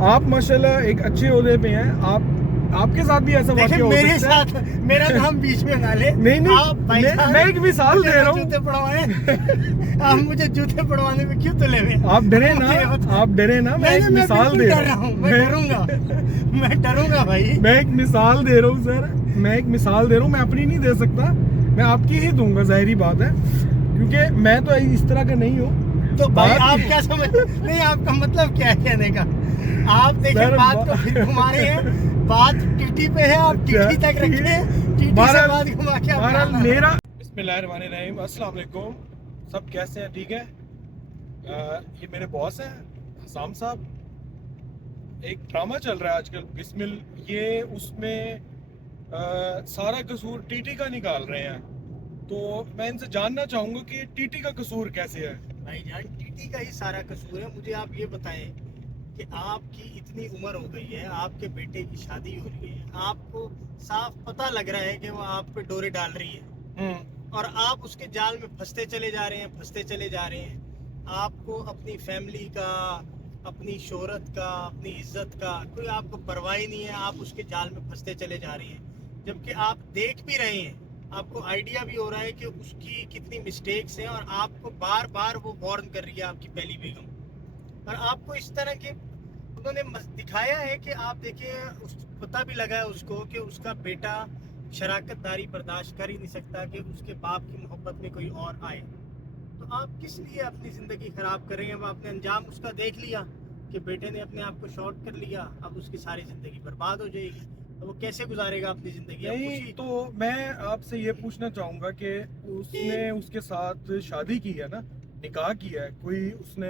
आप माशाल्लाह एक अच्छे ओहदे पे हैं। आपके साथ भी ऐसा वाकया हो मेरे सकता है। साथ मेरा नाम बीच में ना ले। नहीं आप भाई साहब, मैं एक मिसाल दे रहा हूँ। जूते पड़वाए आप मुझे जूते पड़वाने में क्यों तुले हुए? आप डरे ना, मैं एक मिसाल दे रहा हूँ। मैं डरूंगा, मैं डरूंगा भाई। मैं एक मिसाल दे रहा हूँ सर, मैं एक मिसाल दे रहा हूँ। मैं अपनी नहीं दे सकता, मैं आपकी ही दूंगा, जाहिर बात है, क्योंकि मैं तो इस तरह का नहीं हूँ। तो भाई आप क्या समझ नहीं, आपका मतलब क्या है कहने का? आप देखिए बात को फिर घुमा रहे हैं, बात टीटी पे है, आप टीटी तक रखिए, टीटी से बात घुमा के मेरा बिस्मिल्लाहिर्रहमानिर्रहीम, अस्सलाम वालेकुम। सब कैसे हैं? ठीक है। ये मेरे बॉस हैं हसाम साहब। एक ड्रामा चल रहा है आजकल बिस्मिल, ये उसमें सारा कसूर टीटी का निकाल रहे हैं। तो मैं इनसे जानना चाहूंगा कि टीटी का कसूर कैसे है। भाईजान टीटी का ही सारा कसूर है। मुझे आप ये बताएं कि आपकी इतनी उम्र हो गई है, आपके बेटे की शादी हो रही है, आपको साफ पता लग रहा है कि वो आप पे डोरे डाल रही है और आप उसके जाल में फंसते चले जा रहे हैं। आपको अपनी फैमिली का, अपनी शोहरत का, अपनी इज्जत का कोई आपको परवाह ही नहीं है। आप उसके जाल में फंसते चले जा रहे हैं, जबकि आप देख भी रहे हैं, आपको आइडिया भी हो रहा है कि उसकी कितनी मिस्टेक्स हैं और आपको बार बार वो वार्न कर रही है, आपकी पहली बेगम। और आपको इस तरह के उन्होंने दिखाया है कि आप देखिए, पता भी लगा है उसको कि उसका बेटा शराकतदारी बर्दाश्त कर ही नहीं सकता कि उसके बाप की मोहब्बत में कोई और आए। तो आप किस लिए अपनी ज़िंदगी ख़राब कर रहे हैं? अब आपने अंजाम उसका देख लिया कि बेटे ने अपने आप को शॉर्ट कर लिया, अब उसकी सारी ज़िंदगी बर्बाद हो जाएगी। तो वो कैसे गुजारेगा अपनी ज़िंदगी? नहीं, तो मैं आपसे ये पूछना चाहूँगा कि उसने उसके साथ शादी की है ना, निकाह किया है, कोई उसने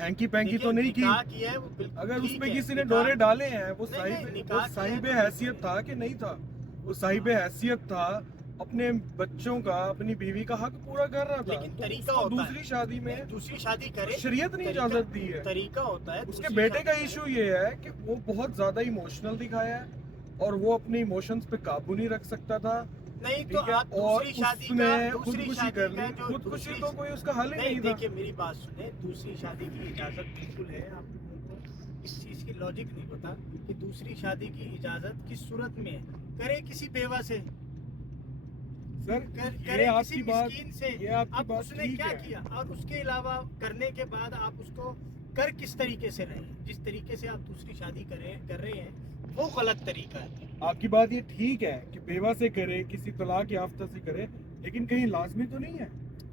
हैंकी पैंकी तो नहीं की? किया है वो, अगर उसमें किसी ने डोरे डाले हैं, वो साहिब हैसियत था कि नहीं था? वो साहिब हैसियत था, अपने बच्चों का, अपनी बीवी का हक पूरा कर रहा था। लेकिन तो तरीका उसको होता दूसरी शादी में, दूसरी शादी करे, शरीयत ने इजाजत दी है। तरीका होता है। उसके बेटे का इशू ये है कि वो बहुत ज्यादा इमोशनल दिखाया है और वो अपने इमोशंस पे काबू नहीं रख सकता था। नहीं तो आप दूसरी शादी का, खुदकुशी कर ली। खुदकुशी तो कोई उसका हल ही नहीं था। देखिए मेरी बात सुने, दूसरी शादी की इजाजत बिल्कुल है। आप लोगों को इस चीज की लॉजिक नहीं पता कि दूसरी शादी की इजाजत किस सूरत में है। करे किसी बेवा से, सर करे किसी मिस्कीन से। अब उसने क्या है। किया और उसके अलावा करने के बाद आप उसको कर किस तरीके से रहे? जिस तरीके से आप दूसरी शादी कर रहे हैं वो गलत तरीका है। आपकी बात ये ठीक है कि बेवा से करे, किसी तलाक याफ्ता से करे, लेकिन कहीं लाजमी तो नहीं है।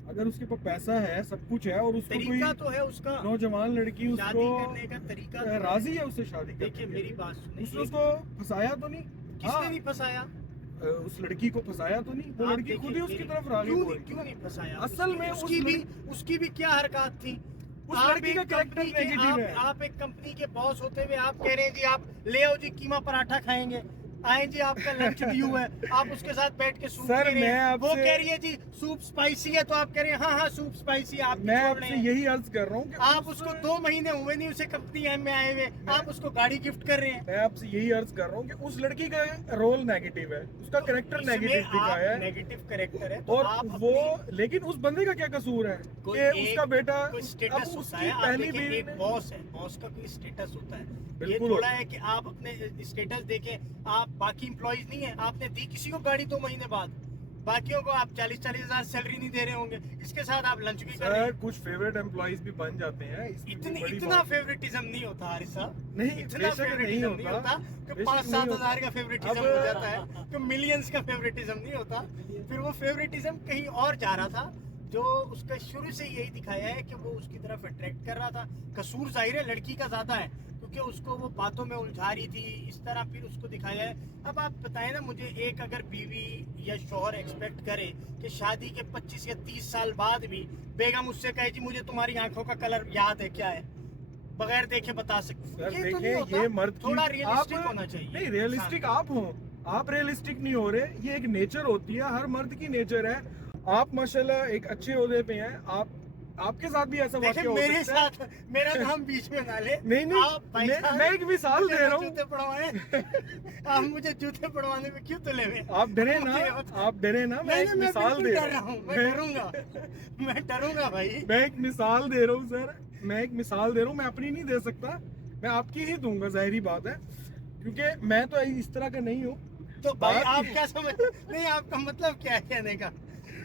अगर उसके पास पैसा है, सब कुछ है और उसको तरीका कोई तो है उसका, नौजवान लड़की उसको करने का तरीका राजी है उससे शादी करने। देखिए मेरी बात सुनिए, उसने उसको फंसाया तो नहीं? किसने नहीं फंसाया? उस लड़की को फंसाया तो नहीं? वो लड़की खुद ही उसकी तरफ रागी हुई। क्यों नहीं फंसाया? असल में उसकी भी क्या हरकत थी? उस लड़की का कैरेक्टर नेगेटिव है। आप एक कंपनी के बॉस होते हुए आप कह रहे हैं जी आप ले आओ जी कीमा पराठा खाएंगे, आए जी आपका लंच ड्यू है, आप उसके साथ बैठ के सूप सर, पी रहे हैं, वो आपसे- कह रही है जी सूप स्पाइसी है, तो आप कह रहे हैं हाँ सूप स्पाइसी है। मैं आपसे यही अर्ज कर रहा हूँ कि आप उसको 2 महीने हुए नहीं उसे कंपनी में आए हुए, आप उसको गाड़ी गिफ्ट कर रहे हैं। मैं आपसे यही अर्ज कर रहा हूँ कि उस लड़की का रोल नेगेटिव है, उसका कैरेक्टर नेगेटिव दिखाया है, नेगेटिव कैरेक्टर है। और वो, लेकिन उस बंदे का क्या कसूर है कि उसका बेटा, स्टेटस अब होता है। उसकी पहली आप बीवी एक बॉस है, बॉस का कोई स्टेटस होता है। ये बिल्कुल थोड़ा है कि आप अपने स्टेटस देखें, आप बाकी एम्प्लॉइज नहीं है, आपने दी किसी को गाड़ी 2 महीने बाद, बाकियों को आप 40-40 हजार सैलरी नहीं दे रहे होंगे, इसके साथ आप लंच भी कर रहे हैं। कुछ फेवरेट एम्प्लॉइज भी बन जाते हैं। इतना फेवरेटिज्म नहीं होता हारिस साहब, नहीं, इतना फेवरेटिज्म नहीं होता कि 5-7 हजार का फेवरेटिज्म हो जाता है, कि मिलियंस का फेवरेटिज्म नहीं होता। फिर वो फेवरेटिज्म कहीं और जा रहा था, जो उसका शुरू से यही दिखाया है कि वो उसकी तरफ अट्रैक्ट कर रहा था। कसूर जाहिर है लड़की का ज्यादा है, क्योंकि उसको वो बातों में उलझा रही थी, इस तरह फिर उसको दिखाया है। अब आप बताएं ना मुझे, एक अगर बीवी या शौहर एक्सपेक्ट करे कि शादी के 25 या 30 साल बाद भी बेगम उससे कहे जी मुझे तुम्हारी आंखों का कलर याद है क्या है, बगैर देखे बता सकते? सर देखिए, ये मर्द थोड़ा रियलिस्टिक होना चाहिए। नहीं, रियलिस्टिक आप हो, आप रियलिस्टिक नहीं हो रहे। ये एक नेचर होती है, हर मर्द की नेचर है। आप माशाल्लाह एक अच्छे ओहदे पे हैं, आपके साथ भी ऐसा वाकया हो मेरे सकता है। साथ मेरा नाम बीच में ना ले। नहीं, आप मैं एक मिसाल दे रहा हूँ। जूते पड़वाए आप मुझे जूते पड़वाने में क्यों तुले हुए? आप डरे ना, मैं एक मिसाल दे रहा हूँ। मैं डरूंगा भाई। मैं एक मिसाल दे रहा हूँ सर, मैं एक मिसाल दे रहा हूँ, मैं अपनी नहीं दे सकता, मैं आपकी ही दूंगा, जाहिर बात है, क्योंकि मैं तो इस तरह का नहीं हूँ। तो भाई बात- आप क्या समझ नहीं, आपका मतलब क्या है कहने का?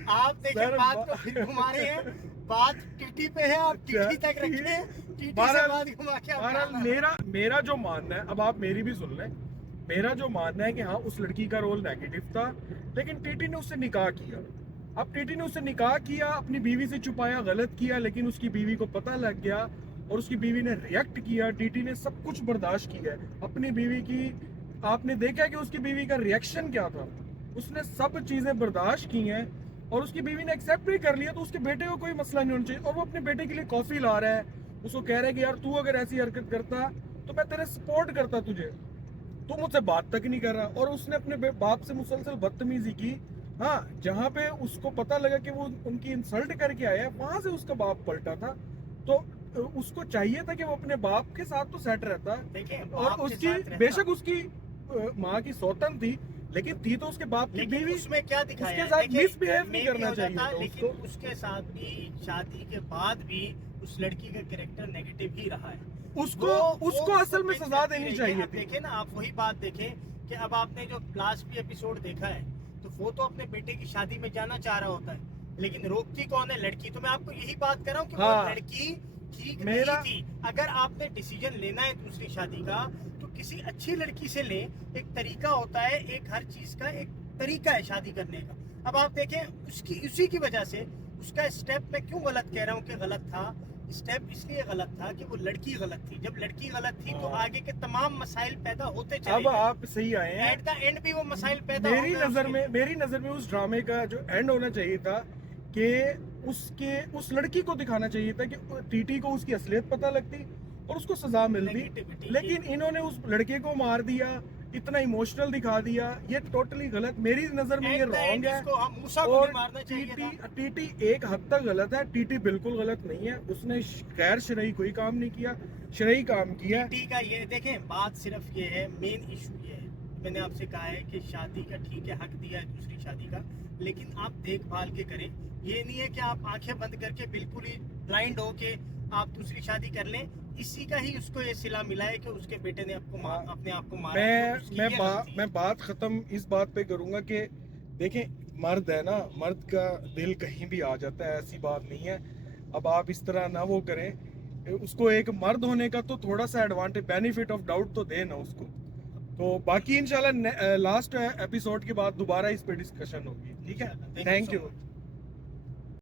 आप देखिए सर, बात को फिर घुमा रहे हैं, बात टीटी पे है, आप टीटी तक रखिए, टीटी से बहरहाल- बात घुमा के आप बहरहाल कहाँ मेरा जो मानना है, अब आप मेरी भी सुन लें, मेरा जो मानना है कि हाँ उस लड़की का रोल नेगेटिव था, लेकिन टीटी ने उससे निकाह किया। अब टीटी ने उससे निकाह किया, अपनी बीवी से छुपाया, गलत किया, लेकिन उसकी बीवी को पता लग गया और उसकी बीवी ने रिएक्ट किया। टीटी ने सब कुछ बर्दाश्त किया है अपनी बीवी की। आपने देखा कि उसकी बीवी का रिएक्शन क्या था, उसने सब चीजें बर्दाश्त की हैं और उसकी बीवी ने एक्सेप्ट भी कर लिया, तो उसके बेटे को कोई मसला नहीं होना चाहिए। और वो अपने बेटे के लिए कॉफी ला रहा है, उसको कह रहा है कि यार तू अगर ऐसी हरकत करता तो मैं तेरे सपोर्ट करता तुझे, तू मुझसे बात तक नहीं कर रहा। और उसने अपने बाप से मुसलसल बदतमीजी की। हाँ, जहाँ पे उसको पता लगा कि वो उनकी इंसल्ट करके आया है, वहां से उसका बाप पलटा था। तो उसको चाहिए था कि वो अपने बाप के साथ तो सेट रहता। देखिए और बाप के उसकी साथ रहता। बेशक उसकी माँ की सौतन थी, लेकिन थी तो उसके बाप की लेकिन बीवी। उसमें क्या दिखाया उसके है? साथ देखिए, मिसबिहेव नहीं maybe करना हो चाहिए जाता, था लेकिन उसको। उसके साथ भी शादी के बाद भी उस लड़की का कैरेक्टर नेगेटिव ही रहा है। उसको असल में पेश सजा करती देनी रही है। चाहिए अब थी। देखें ना, आप वही बात देखें कि अब आपने जो लास्ट भी एपिसोड देखा है, तो वो तो अपने बेटे की शादी में जाना चाह रहा होता है, लेकिन रोकती कौन है? लड़की। तो मैं आपको यही बात कर रहा हूँ कि हाँ। वो लड़की ठीक मेरा- नहीं थी। अगर आपने डिसीजन लेना है दूसरी शादी का, तो किसी अच्छी लड़की से ले। एक तरीका होता है, एक हर चीज का एक तरीका है शादी करने का। अब आप देखें उसकी, उसी की वजह से उसका स्टेप, मैं क्यों गलत कह रहा हूँ कि गलत था, स्टेप इसलिए गलत था कि वो लड़की गलत थी। जब लड़की गलत थी तो हाँ। आगे के तमाम मसाइल पैदा होते चले अब गए। आप सही आए हैं। एट द एंड भी वो मसाइल पैदा मेरी हो गए नजर उसके में लिए। मेरी नजर में उस ड्रामे का जो एंड होना चाहिए था कि उस लड़की को दिखाना चाहिए था कि टीटी को उसकी असलियत पता लगती और उसको सजा मिलती। Negativity। लेकिन इन्होंने उस लड़के को मार दिया, इतना इमोशनल दिखा दिया, ये टोटली गलत, मेरी नजर में ये At the end रॉन्ग है। इसको हम मूसा को और भी मारना चाहिए था। टीटी एक हद तक गलत है, टीटी बिल्कुल गलत नहीं है, उसने गैर शरई कोई काम नहीं किया, शरई काम किया। ठीक है, ये देखें, बात सिर्फ ये है, मेन इशू ये है, मैंने आपसे कहा है कि शादी का ठीक है, हक दिया है दूसरी शादी का, लेकिन आप देखभाल के करें। ये नहीं है कि आप आंखें बंद करके बिल्कुल ही ब्लाइंड हो के आप दूसरी शादी कर लें। इसी का ही उसको ये सिला मिला है कि उसके बेटे ने अपने आप को मारा। तो उसकी ये गलती है। मैं बात खत्म इस बात पे करूंगा कि देखें, मर्द है ना, मर्द का दिल कहीं भी आ जाता है, ऐसी बात नहीं है। अब आप इस तरह ना वो करें, उसको एक मर्द होने का तो थोड़ा सा एडवांटेज, बेनिफिट ऑफ डाउट तो दे ना उसको। तो बाकी इंशाल्लाह लास्ट एपिसोड के बाद दोबारा इस पे डिस्कशन होगी, ठीक है। Thank you.